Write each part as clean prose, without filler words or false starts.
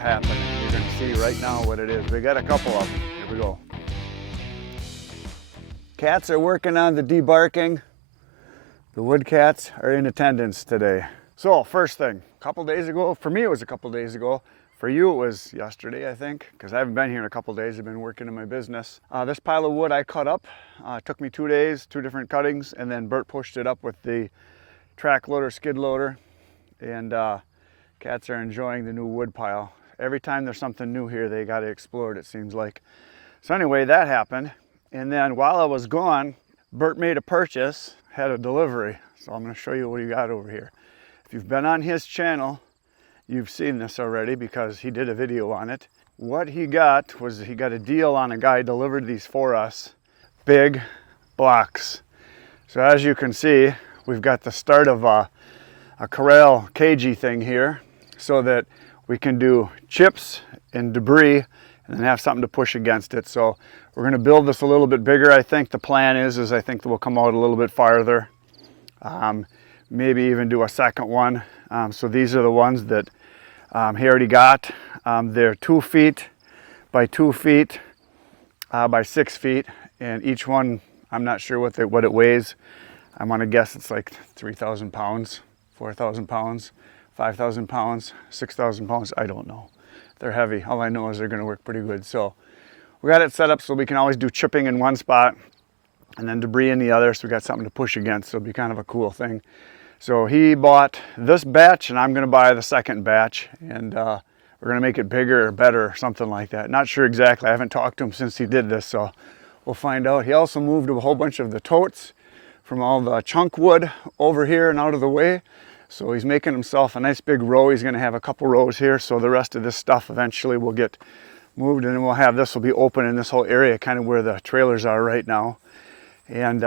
happening. You're going to see right now what it is. We got a couple of them. Here we go. Cats are working on the debarking. The wood cats are in attendance today. So first thing, a couple days ago, for me it was a couple days ago. For you it was yesterday, I think, because I haven't been here in a couple days. I've been working in my business. This pile of wood I cut up. It took me 2 days, 2 different cuttings, and then Bert pushed it up with the track loader, skid loader, and cats are enjoying the new wood pile. Every time there's something new here, they got to explore it, it seems like. So anyway, that happened. And then while I was gone, Bert made a purchase, had a delivery. So I'm going to show you what he got over here. If you've been on his channel, you've seen this already because he did a video on it. What he got was he got a deal on a guy delivered these for us. Big blocks. So as you can see, we've got the start of a corral cagey thing here so that we can do chips and debris and then have something to push against it. So we're going to build this a little bit bigger. I think the plan is I think that we'll come out a little bit farther. Maybe even do a second one. So these are the ones that he already got. They're 2 feet by 2 feet by 6 feet, and each one, I'm not sure what it weighs. I'm gonna guess it's like 3,000 pounds, 4,000 pounds, 5,000 pounds, 6,000 pounds. I don't know. They're heavy. All I know is they're gonna work pretty good. So we got it set up so we can always do chipping in one spot and then debris in the other, so we got something to push against. So it'll be kind of a cool thing. So he bought this batch and I'm gonna buy the second batch, and we're gonna make it bigger or better or something like that. Not sure exactly. I haven't talked to him since he did this, so we'll find out. He also moved a whole bunch of the totes from all the chunk wood over here and out of the way. So he's making himself a nice big row. He's gonna have a couple rows here, so the rest of this stuff eventually will get moved, and then we'll have this will be open in this whole area, kind of where the trailers are right now. And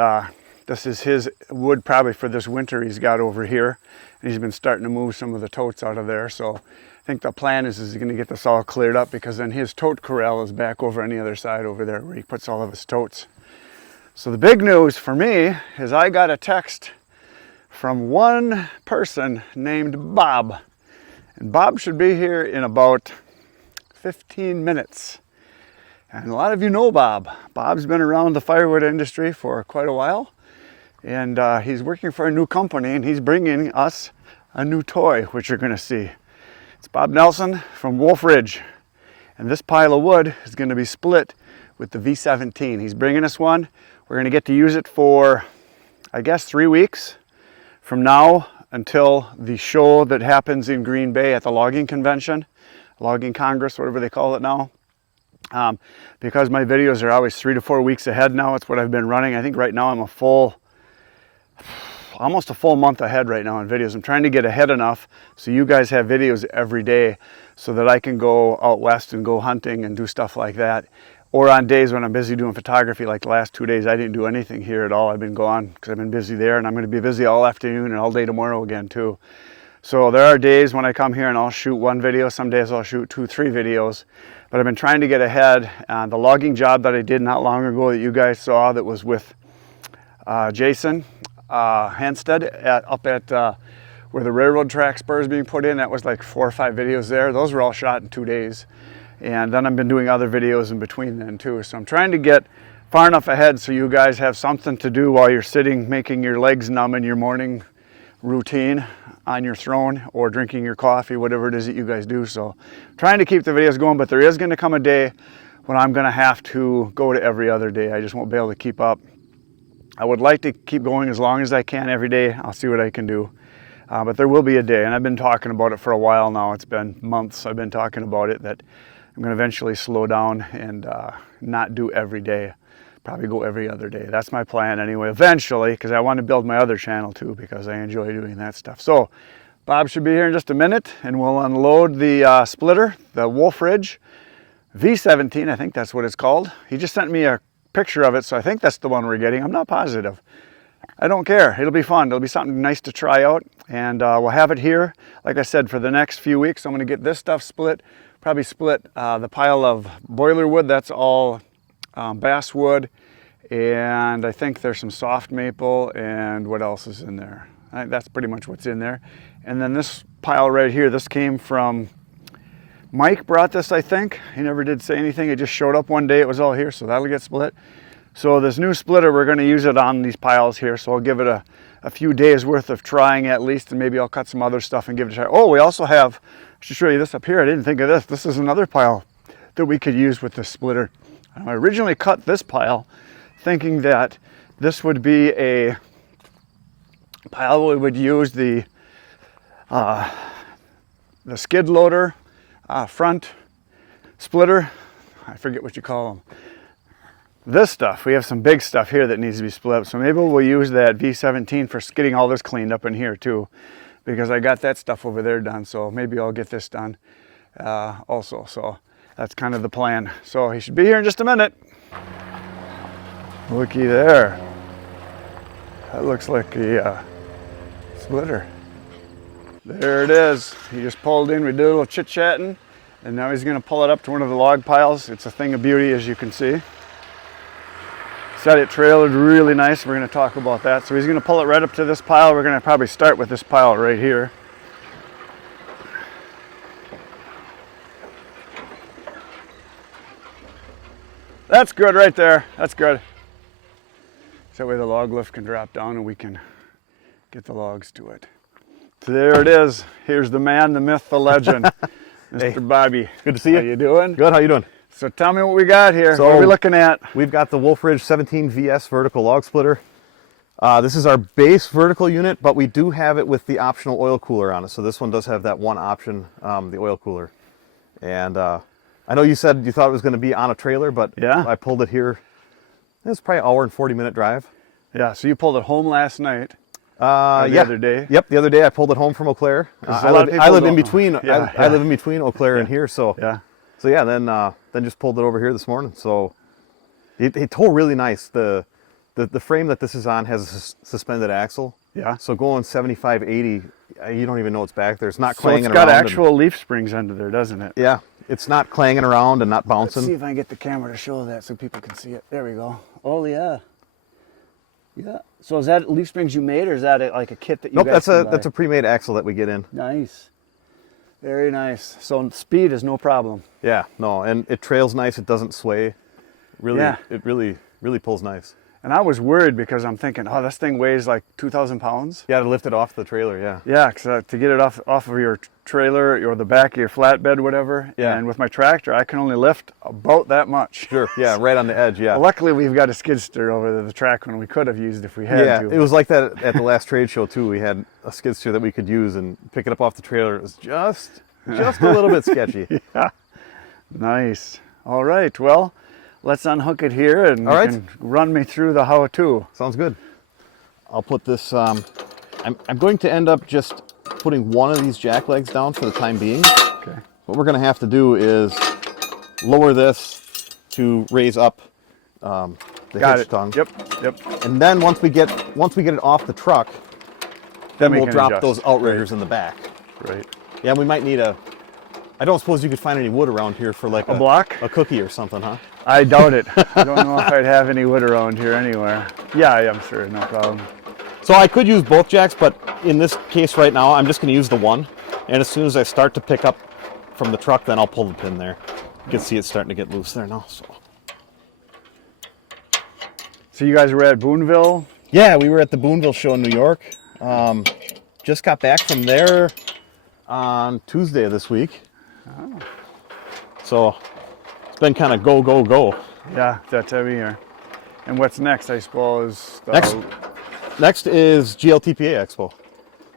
this is his wood probably for this winter he's got over here. And he's been starting to move some of the totes out of there. So I think the plan is he's gonna get this all cleared up, because then his tote corral is back over on the other side over there where he puts all of his totes. So the big news for me is I got a text from one person named Bob. And Bob should be here in about 15 minutes. And a lot of you know Bob. Bob's been around the firewood industry for quite a while. And he's working for a new company, and he's bringing us a new toy, which you're gonna see. It's Bob Nelson from Wolfe Ridge. And this pile of wood is gonna be split with the V17. He's bringing us one. We're gonna get to use it for, I guess, 3 weeks from now until the show that happens in Green Bay at the logging convention, logging congress, whatever they call it now. Because my videos are always 3 to 4 weeks ahead now. It's what I've been running. I think right now I'm almost a full month ahead right now on videos. I'm trying to get ahead enough so you guys have videos every day so that I can go out west and go hunting and do stuff like that. Or on days when I'm busy doing photography, like the last 2 days, I didn't do anything here at all. I've been gone because I've been busy there, and I'm going to be busy all afternoon and all day tomorrow again too. So there are days when I come here and I'll shoot 1 video. Some days I'll shoot 2, 3 videos. But I've been trying to get ahead. The logging job that I did not long ago that you guys saw, that was with Jason Hanstead up at where the railroad track spur is being put in. That was like 4 or 5 videos there. Those were all shot in 2 days. And then I've been doing other videos in between then too. So I'm trying to get far enough ahead so you guys have something to do while you're sitting making your legs numb in your morning routine on your throne or drinking your coffee, whatever it is that you guys do. So trying to keep the videos going, but there is going to come a day when I'm going to have to go to every other day. I just won't be able to keep up. I would like to keep going as long as I can every day. I'll see what I can do. But there will be a day, and I've been talking about it for a while now. It's been months I've been talking about it, that I'm going to eventually slow down and not do every day. Probably go every other day. That's my plan anyway, eventually, because I want to build my other channel too, because I enjoy doing that stuff. So Bob should be here in just a minute, and we'll unload the splitter, the Wolfe Ridge V17, I think that's what it's called. He just sent me a picture of it, so I think that's the one we're getting. I'm not positive. I don't care. It'll be fun. It'll be something nice to try out, and we'll have it here, like I said, for the next few weeks. I'm going to get this stuff split, probably split the pile of boiler wood. That's all basswood, and I think there's some soft maple, and what else is in there? That's pretty much what's in there. And then this pile right here, this came from Mike brought this, I think. He never did say anything. It just showed up one day. It was all here, so that'll get split. So this new splitter, we're going to use it on these piles here. So I'll give it a few days worth of trying at least, and maybe I'll cut some other stuff and give it a try. Oh, we also have, I should show you this up here. I didn't think of this. This is another pile that we could use with this splitter. I originally cut this pile thinking that this would be a pile we would use the skid loader front splitter. I forget what you call them. This stuff, we have some big stuff here that needs to be split up. So maybe we'll use that V17 for getting all this cleaned up in here too, because I got that stuff over there done. So maybe I'll get this done also. So that's kind of the plan. So he should be here in just a minute. Looky there. That looks like a splitter. There it is. He just pulled in. We did a little chit-chatting, and now he's going to pull it up to one of the log piles. It's a thing of beauty, as you can see. Said it trailered really nice. We're going to talk about that. So he's going to pull it right up to this pile. We're going to probably start with this pile right here. That's good right there. That's good. So that way the log lift can drop down and we can get the logs to it. So there it is. Here's the man, the myth, the legend, Mr. Hey, Bobby. Good to see you. How you doing? Good. How you doing? So tell me what we got here. So what are we looking at? We've got the Wolfe Ridge 17 VS vertical log splitter. This is our base vertical unit, but we do have it with the optional oil cooler on it. So this one does have that one option, the oil cooler. And I know you said you thought it was going to be on a trailer, but yeah, I pulled it here. It's probably an hour and 40-minute drive. Yeah, so you pulled it home last night. The other day. Yep, the other day I pulled it home from Eau Claire. I live in between. I live in between Eau Claire and here, so yeah. Then just pulled it over here this morning. So it towed really nice. The frame that this is on has a suspended axle. Yeah. So going 75, 80, you don't even know it's back there. It's not clanging around. So it's got actual leaf springs under there, doesn't it? Yeah. It's not clanging around and not bouncing. Let's see if I can get the camera to show that so people can see it. There we go. Oh yeah. Yeah. So is that leaf springs you made, or is that like a kit that you? Nope, guys that's a pre-made axle that we get in. Nice. Very nice. So speed is no problem. Yeah, no, and it trails nice. It doesn't sway. Really, yeah. It really pulls nice. And I was worried because I'm thinking, oh, this thing weighs like 2,000 pounds. Yeah, to lift it off the trailer, yeah. Yeah, because to get it off of your trailer or the back of your flatbed, whatever. Yeah. And with my tractor, I can only lift about that much. Sure, yeah, right on the edge, yeah. Well, luckily, we've got a skid steer over the track when we could have used if we had to. Yeah, it was like that at the last trade show, too. We had a skid steer that we could use, and pick it up off the trailer. It was just a little bit sketchy. Yeah, nice. All right, well, let's unhook it here and you can run me through the how-to. Sounds good. I'll put this, I'm going to end up just putting one of these jack legs down for the time being. Okay. What we're going to have to do is lower this to raise up the hitch tongue. Yep. And then once we get it off the truck, then we'll drop those outriggers in the back. Right. Yeah, we might need I don't suppose you could find any wood around here for like a block? A cookie or something, huh? I doubt it. I don't know if I'd have any wood around here anywhere. Yeah, I'm sure, no problem. So I could use both jacks, but in this case right now, I'm just going to use the one. And as soon as I start to pick up from the truck, then I'll pull the pin there. You can see it's starting to get loose there now. So you guys were at Boonville? Yeah, we were at the Boonville show in New York. Just got back from there on Tuesday of this week. Oh. So it's been kind of go. Yeah, that time of year. And what's next, I suppose? Next is GLTPA Expo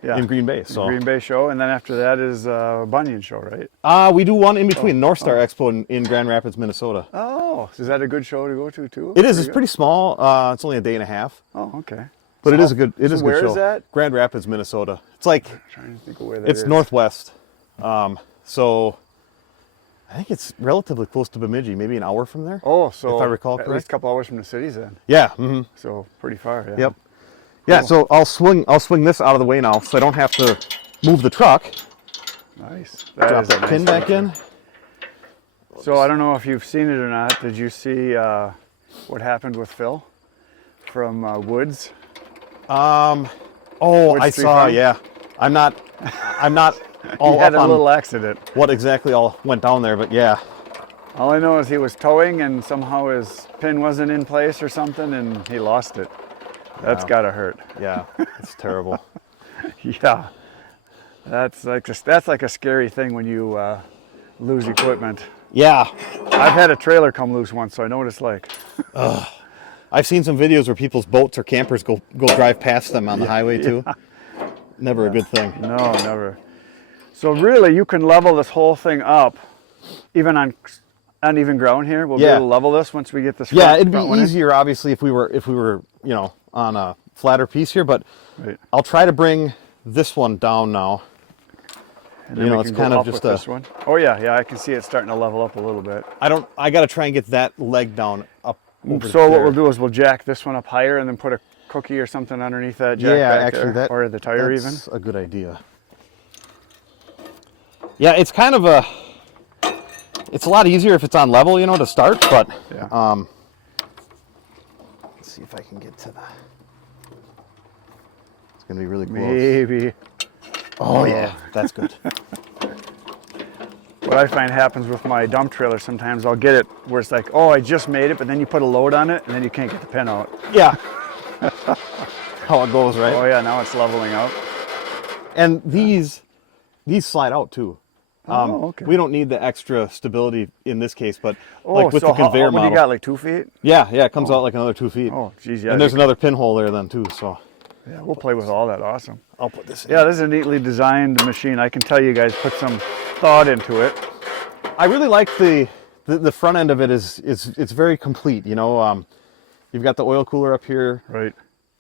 in Green Bay. So Green Bay show, and then after that is Bunyan show, right? We do one in between, North Star Expo in Grand Rapids, Minnesota. Oh, is that a good show to go to too? It is. It's pretty small. It's only a day and a half. Oh, okay. But it is a good. It is a good show. Where is that? Grand Rapids, Minnesota. It's like I'm trying to think of where that is. It's northwest. So I think it's relatively close to Bemidji, maybe an hour from there. Oh, so if I recall correct. At least a couple hours from the cities then. Yeah. Mm-hmm. So pretty far. Yeah. Yep. Yeah. Cool. So I'll swing this out of the way now, so I don't have to move the truck. Nice. Drop that pin back in. So I don't know if you've seen it or not. Did you see what happened with Phil from Woods? I saw. Yeah. I'm not all had up a on little accident. what exactly all went down there, but yeah. All I know is he was towing and somehow his pin wasn't in place or something and he lost it. That's gotta hurt. Yeah, it's terrible. Yeah, that's like a scary thing when you lose equipment. Yeah, I've had a trailer come loose once, so I know what it's like. I've seen some videos where people's boats or campers go drive past them on the highway too. Never a good thing. No, never. So really, you can level this whole thing up, even on uneven ground here. We'll be able to level this once we get this. It'd be easier, obviously, if we were you know, on a flatter piece here. But I'll try to bring this one down now. And then it's kind of just this one. Oh yeah, I can see it starting to level up a little bit. I got to try and get that leg down up. So what we'll do is we'll jack this one up higher and then put a cookie or something underneath that jack back there, or the tire even. That's a good idea. Yeah, it's kind of it's a lot easier if it's on level, you know, to start, but let's see if I can get to that. It's going to be really close. Maybe. Oh yeah, that's good. What I find happens with my dump trailer, sometimes I'll get it where it's like, oh, I just made it, but then you put a load on it and then you can't get the pin out. Yeah. How it goes, right? Oh yeah, now it's leveling out. And these slide out too. Okay. We don't need the extra stability in this case, but like with so the conveyor model. What do you got, like 2 feet? Yeah, it comes out like another 2 feet. Oh, geez, yeah. And there's another pinhole there then too, so. Yeah, we'll play with all that. Awesome. I'll put this in. Yeah, this is a neatly designed machine. I can tell you guys put some thought into it. I really like the front end of it. It's very complete. You know, you've got the oil cooler up here. Right.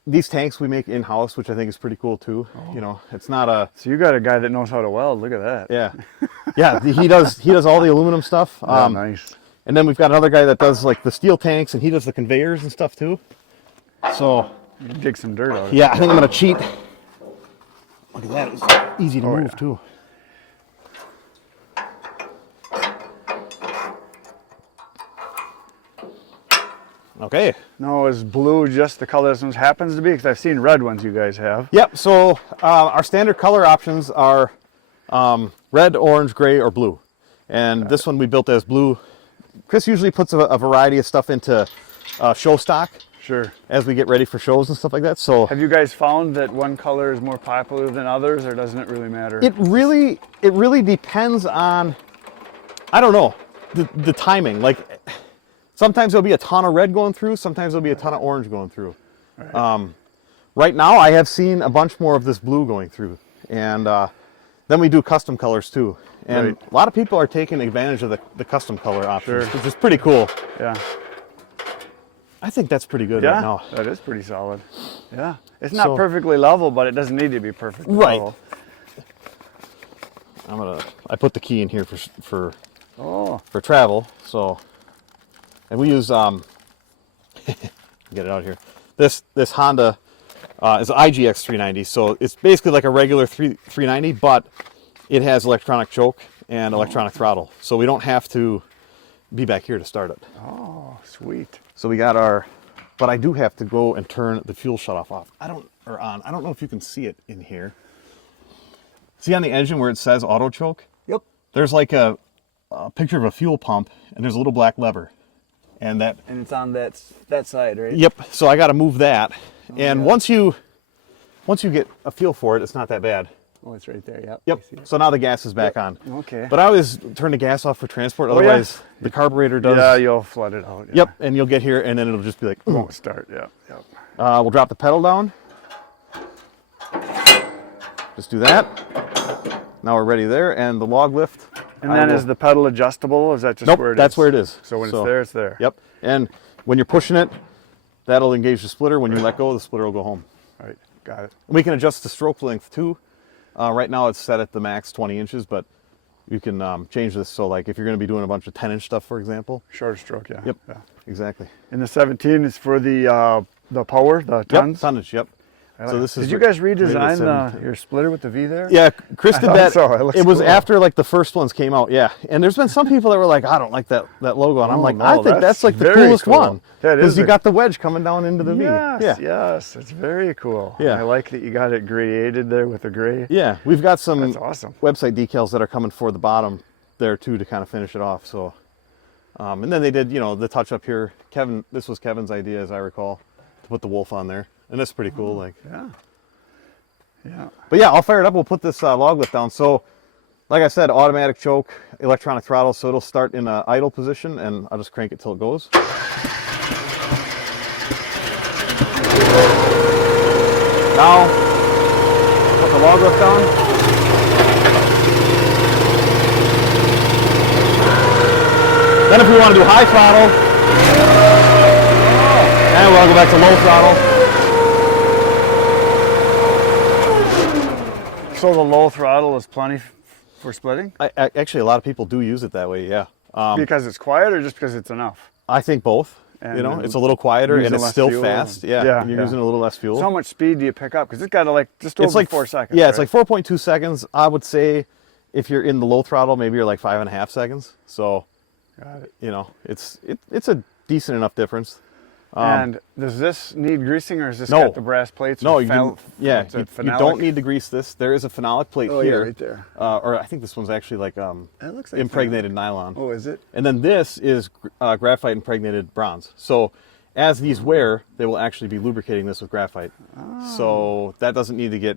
These tanks we make in-house, which I think is pretty cool too. You know, it's not a. So you got a guy that knows how to weld. Look at that. Yeah, yeah. He does all the aluminum stuff. Nice. And then we've got another guy that does like the steel tanks, and he does the conveyors and stuff too. So. You can dig some dirt out of it. Yeah, I think I'm gonna cheat. Look at that. It's easy to move too. Okay. No, is blue just the color this one happens to be? Because I've seen red ones you guys have. Yep, so our standard color options are red, orange, gray, or blue. And this one we built as blue. Chris usually puts a variety of stuff into show stock. Sure. As we get ready for shows and stuff like that. So have you guys found that one color is more popular than others, or doesn't it really matter? It really depends on, I don't know, the timing. Like sometimes there'll be a ton of red going through, sometimes there'll be a ton of orange going through. Right, right now I have seen a bunch more of this blue going through, and then we do custom colors too. And a lot of people are taking advantage of the custom color options, which is pretty cool. Yeah. I think that's pretty good right now. That is pretty solid. Yeah. It's not perfectly level, but it doesn't need to be perfectly level. I put the key in here for travel. So, and we use get it out here. This Honda is an IGX 390, so it's basically like a regular 390, but it has electronic choke and electronic throttle, so we don't have to be back here to start it. Oh, sweet. So we got but I do have to go and turn the fuel shutoff off. I don't know if you can see it in here. See on the engine where it says auto choke? Yep. There's like a picture of a fuel pump, and there's a little black lever. And it's on that side, right? Yep. So I got to move that. And once you get a feel for it, it's not that bad. Oh, it's right there. Yep. Yep. So now the gas is back on. Okay. But I always turn the gas off for transport. Otherwise, the carburetor does. Yeah, you'll flood it out. Yep. And you'll get here, and then it'll just be like. Won't start. Yep. Yep. We'll drop the pedal down. Just do that. Now we're ready there, and the log lift. And then is the pedal adjustable? Is that just where it is? That's where it is. So when it's there, it's there. Yep. And when you're pushing it, that'll engage the splitter. When you let go, the splitter will go home. All right. Got it. We can adjust the stroke length too. Right now it's set at the max 20 inches, but you can change this so like if you're going to be doing a bunch of 10-inch stuff, for example. Shorter stroke, yeah. Yep. Yeah. Exactly. And the 17 is for the power, the tons? Yep, tonnage, yep. So this is. Did you guys redesign your splitter with the V there? Yeah, Chris did that. So. It was cool. After like the first ones came out. Yeah, and there's been some people that were like, I don't like that logo, and I'm like, I think that's like the coolest one because you got the wedge coming down into the V. Yes, it's very cool. Yeah, I like that you got it gradated there with the gray. Yeah, we've got some awesome website decals that are coming for the bottom there too to kind of finish it off. So, and then they did, the touch up here. This was Kevin's idea, as I recall, to put the wolf on there, and that's pretty cool. Yeah. But yeah, I'll fire it up. We'll put this log lift down. So, like I said, automatic choke, electronic throttle, so it'll start in an idle position, and I'll just crank it till it goes. Now, put the log lift down. Then if we want to do high throttle, and we'll go back to low throttle. So the low throttle is plenty for splitting? Actually, a lot of people do use it that way, yeah. Because it's quiet or just because it's enough? I think both. And it's a little quieter and it's still fast. You're using a little less fuel. So how much speed do you pick up? Because it's got to just over 4 seconds. Yeah, right? It's like 4.2 seconds. I would say if you're in the low throttle, maybe you're like 5.5 seconds. So, got it. It's a decent enough difference. And does this need greasing, or is this got the brass plates? No, you don't need to grease this. There is a phenolic plate here. Yeah, right there. Or I think this one's actually like, it looks like impregnated nylon. Oh, is it? And then this is graphite impregnated bronze. So as these wear, they will actually be lubricating this with graphite. Oh. So that doesn't need to get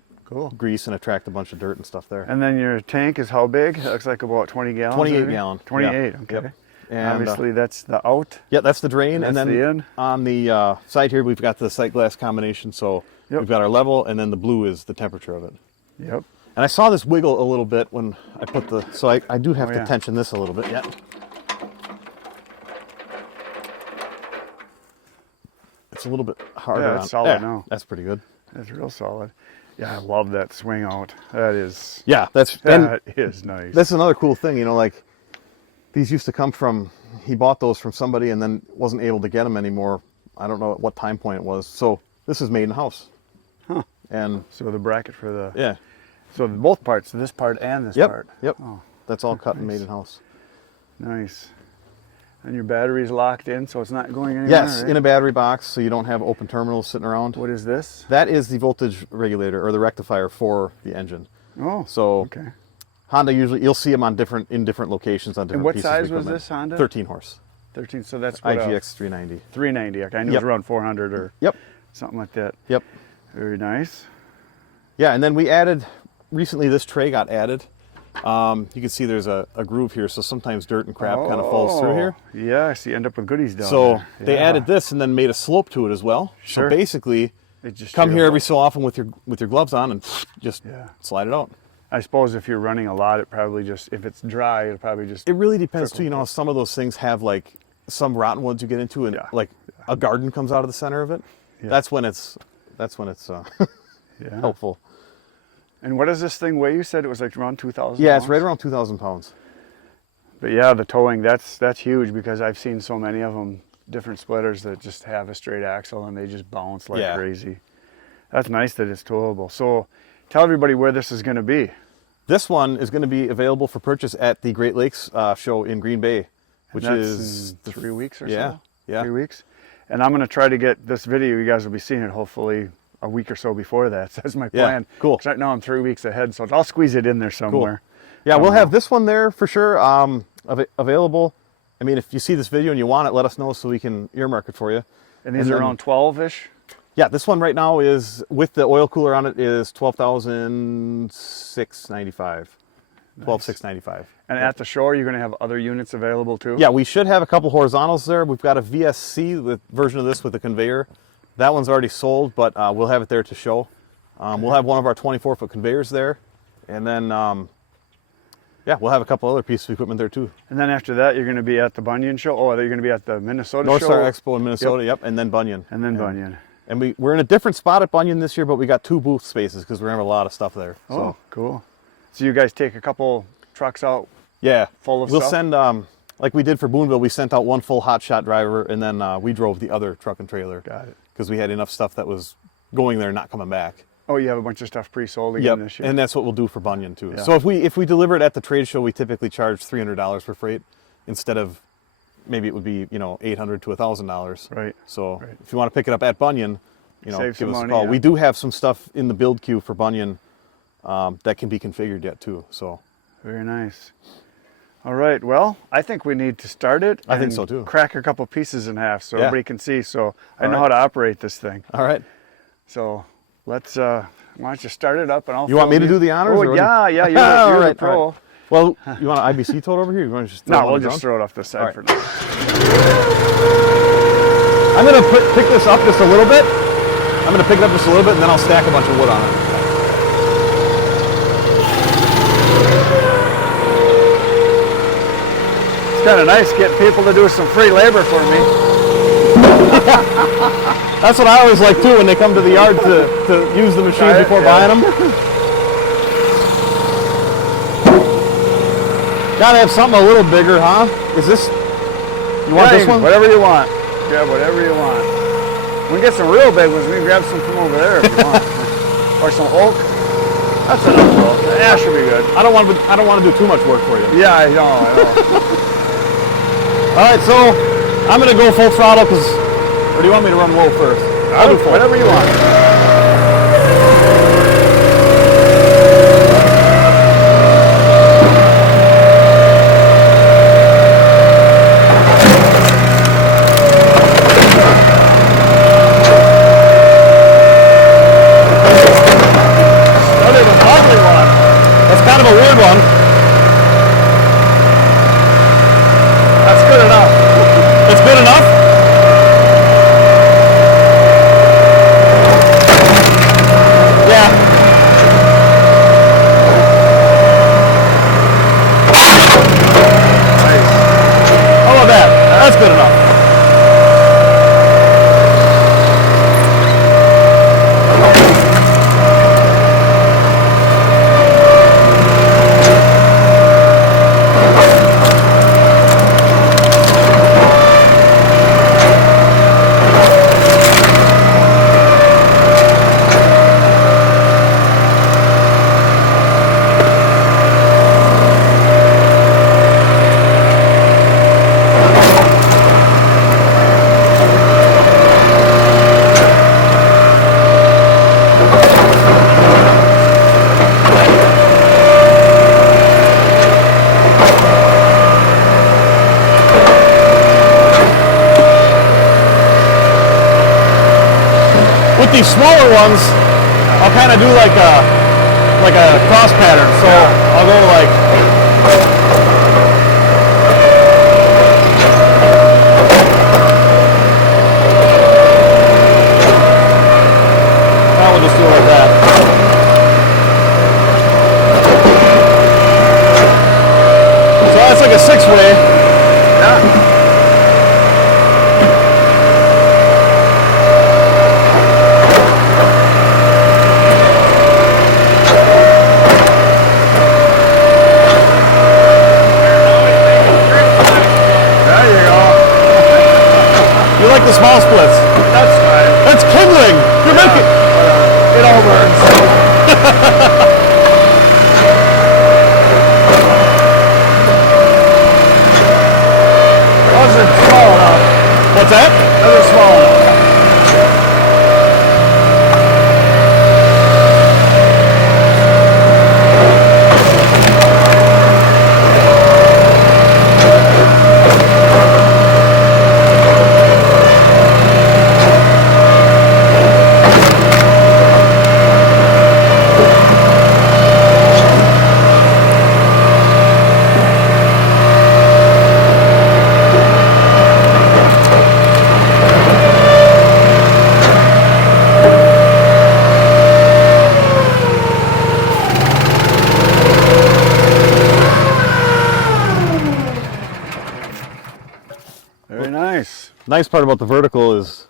grease and attract a bunch of dirt and stuff there. And then your tank is how big? It looks like about 20 gallons. 28 gallon. 28, okay. Yep. And obviously that's the out. Yeah, that's the drain. And then the in. On the side here, we've got the sight glass combination. So we've got our level, and then the blue is the temperature of it. Yep. And I saw this wiggle a little bit when I put so I do have to tension this a little bit. Yeah. It's a little bit harder. Yeah, it's solid now. That's pretty good. That's real solid. Yeah, I love that swing out. That is. Yeah, that is nice. That's another cool thing, like these used to come from. He bought those from somebody and then wasn't able to get them anymore. I don't know at what time point it was. So this is made in house. Huh. And so the bracket for the. Yeah. So both parts, this part and this part. Yep. Oh, that's all cut and made in house. Nice. And your battery's locked in, so it's not going anywhere. Yes, right? In a battery box, so you don't have open terminals sitting around. What is this? That is the voltage regulator or the rectifier for the engine. Oh. So okay. Honda you'll see them in different locations on different pieces of equipment. And what size was this Honda? 13 horse. 13. So that's what IGX 390. 390. Okay, I knew it was around 400 or something like that. Yep. Very nice. Yeah, and then we added recently. This tray got added. You can see there's a groove here, so sometimes dirt and crap kind of falls through here. Yeah, so you end up with goodies down so there. They added this and then made a slope to it as well. Sure. So basically, just come here every so often with your gloves on and just slide it out. I suppose if you're running a lot, it probably if it's dry, it'll probably just. It really depends too. Some of those things have like some rotten woods you get into, and like a garden comes out of the center of it. Yeah. That's when it's helpful. And what does this thing weigh? You said it was like around 2,000 Yeah, pounds? it's right around 2,000 pounds. But yeah, the towing, that's huge because I've seen so many of them, different splitters that just have a straight axle and they just bounce like crazy. That's nice that it's towable. So tell everybody where this is going to be. This one is going to be available for purchase at the Great Lakes show in Green Bay, which is in 3 weeks or so? Yeah. 3 weeks. And I'm going to try to get this video, you guys will be seeing it hopefully a week or so before that. So that's my plan. Cool. Right now I'm 3 weeks ahead, so I'll squeeze it in there somewhere. Cool. Yeah, we'll have this one there for sure available. I mean, if you see this video and you want it, let us know so we can earmark it for you. And these are around 12-ish? Yeah, this one right now is, with the oil cooler on it, is $12,695. $12,695. And at the show, are you going to have other units available too? Yeah, we should have a couple horizontals there. We've got a VSC version of this with a conveyor. That one's already sold, but we'll have it there to show. We'll have one of our 24-foot conveyors there. And then, we'll have a couple other pieces of equipment there too. And then after that, you're going to be at the Bunyan show? Oh, you're going to be at the Minnesota North show? Star Expo in Minnesota, yep, and then Bunyan. And then Bunyan. And we're in a different spot at Bunyan this year, but we got 2 booth spaces because we're going to have a lot of stuff there. So. Oh, cool. So you guys take a couple trucks out full of stuff? We'll send, like we did for Boonville, we sent out one full hotshot driver, and then we drove the other truck and trailer. Got it. Because we had enough stuff that was going there and not coming back. Oh, you have a bunch of stuff pre-sold again this year? And that's what we'll do for Bunyan too. Yeah. So if we deliver it at the trade show, we typically charge $300 for freight instead of maybe it would be, you know, $800 to $1,000. Right. So if you want to pick it up at Bunyan, you know, Save give some us money, a call. yeah. We do have some stuff in the build queue for Bunyan that can be configured yet too. So very nice. All right, well, I think we need to start it. I think so too. Crack a couple pieces in half so everybody can see. So I know right. how to operate this thing. all right. So let's, why don't you start it up and I'll You want me film to do the honors? Oh, or yeah, you're All the right, pro. all right. Well, you want an IBC tote over here? You want to just throw it No, on we'll the just ground? throw it off the side All for right. now. I'm going to pick this up just a little bit. I'm going to pick it up just a little bit and then I'll stack a bunch of wood on it. It's kind of nice getting people to do some free labor for me. That's what I always like too when they come to the yard to use the machine before buying them. Gotta have something a little bigger, huh? Is this, you want this one? Whatever you want. Grab whatever you want. We can get some real big ones. We can grab some from over there if you want. Or some oak. That's enough oak. That should be good. I don't want to do too much work for you. Yeah, I know. All right, so I'm gonna go full throttle or do you want me to run low first? I'll do full. Whatever you want. That is a lovely one. That's kind of a weird one. That's good enough. It's good enough? Yeah. Nice. How about that? That's good enough. With these smaller ones, I'll kind of do like a cross pattern. So I'll go like. Now we'll just do it like that. So that's like a 6-way. Yeah. There you go. You like the small splits? That's fine. That's kindling. You're making. Whatever. It all burns. Those are small enough. What's that? Those are small enough. Very nice. Nice part about the vertical is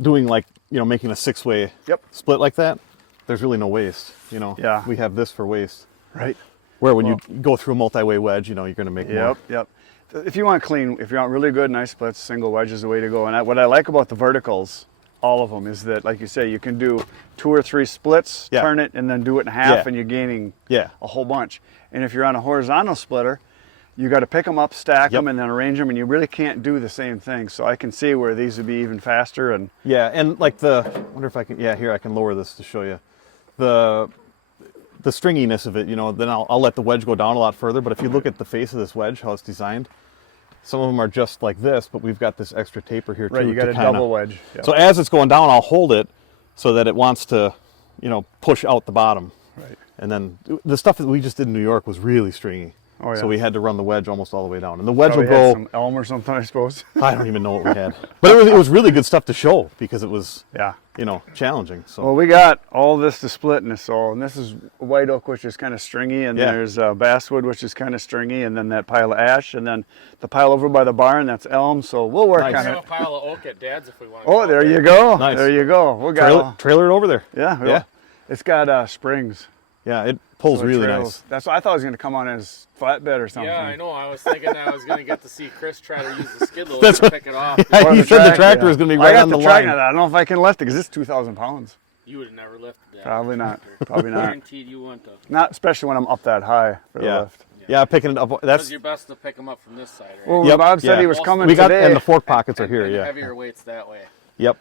doing like, you know, making a 6-way Yep. split like that. There's really no waste, you know. Yeah. We have this for waste. Right. Where when you go through a multi-way wedge, you know, you're going to make more. Yep. If you want clean, if you want really good, nice splits, single wedge is the way to go. And what I like about the verticals all of them is that, like you say, you can do 2 or 3 splits, turn it, and then do it in half, and you're gaining a whole bunch. And if you're on a horizontal splitter, you got to pick them up, stack them, and then arrange them, and you really can't do the same thing. So I can see where these would be even faster. And and like I wonder if I can, here I can lower this to show you the stringiness of it. You know, then I'll let the wedge go down a lot further. But if you look at the face of this wedge, how it's designed, some of them are just like this, but we've got this extra taper here too. Right, you got a double wedge. Yep. So as it's going down, I'll hold it so that it wants to, you know, push out the bottom. Right. And then the stuff that we just did in New York was really stringy. Oh, yeah. So we had to run the wedge almost all the way down. And the wedge Probably will go... had some elm or something, I suppose. I don't even know what we had. But it was really good stuff to show because it was, you know, challenging. So. Well, we got all this to split in this. And this is white oak, which is kind of stringy. And there's basswood, which is kind of stringy. And then that pile of ash. And then the pile over by the barn, that's elm. So we'll work on it. We have a pile of oak at Dad's if we want to. Oh, there you go. Nice. There you go. We'll got trailer it over there. Yeah. It's got springs. Yeah, it pulls really nice. That's what I thought it was going to come on as flatbed or something. Yeah, I know. I was thinking I was going to get to see Chris try to use the skid loader to pick it off. You said the tractor was going to be right on the line. I don't know if I can lift it because it's 2,000 pounds. You would have never lifted that. Probably not. Probably not. Guaranteed you wouldn't have. Not especially when I'm up that high for the lift. Yeah, picking it up. That's your best to pick them up from this side, right? Well, Bob said he was coming today. And the fork pockets are here, and heavier weights that way. Yep.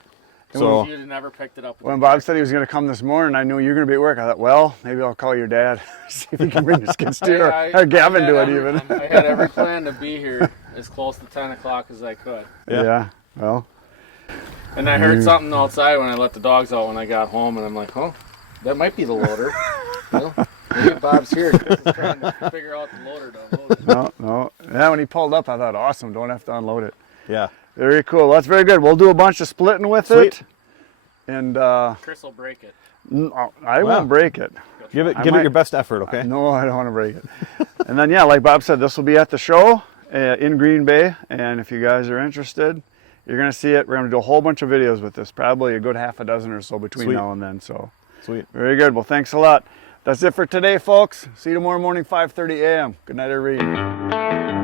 So you'd have never picked it up. When Bob said he was going to come this morning, I knew you were going to be at work. I thought, well, maybe I'll call your dad, see if he can bring the skid steer, or Gavin do it even. I had every plan to be here as close to 10 o'clock as I could. Yeah, well. And I heard something outside when I let the dogs out when I got home, and I'm like, oh, that might be the loader. Well, maybe Bob's here. Chris is trying to figure out the loader to unload it. No. Yeah, when he pulled up, I thought, awesome, don't have to unload it. Yeah. Very cool. Well, that's very good. We'll do a bunch of splitting with it. And Chris will break it. I won't break it. Give it your best effort, okay? No, I don't want to break it. And then, like Bob said, this will be at the show in Green Bay. And if you guys are interested, you're going to see it. We're going to do a whole bunch of videos with this, probably a good half a dozen or so between now and then. So, sweet. Very good. Well, thanks a lot. That's it for today, folks. See you tomorrow morning, 5:30 a.m. Good night, everybody.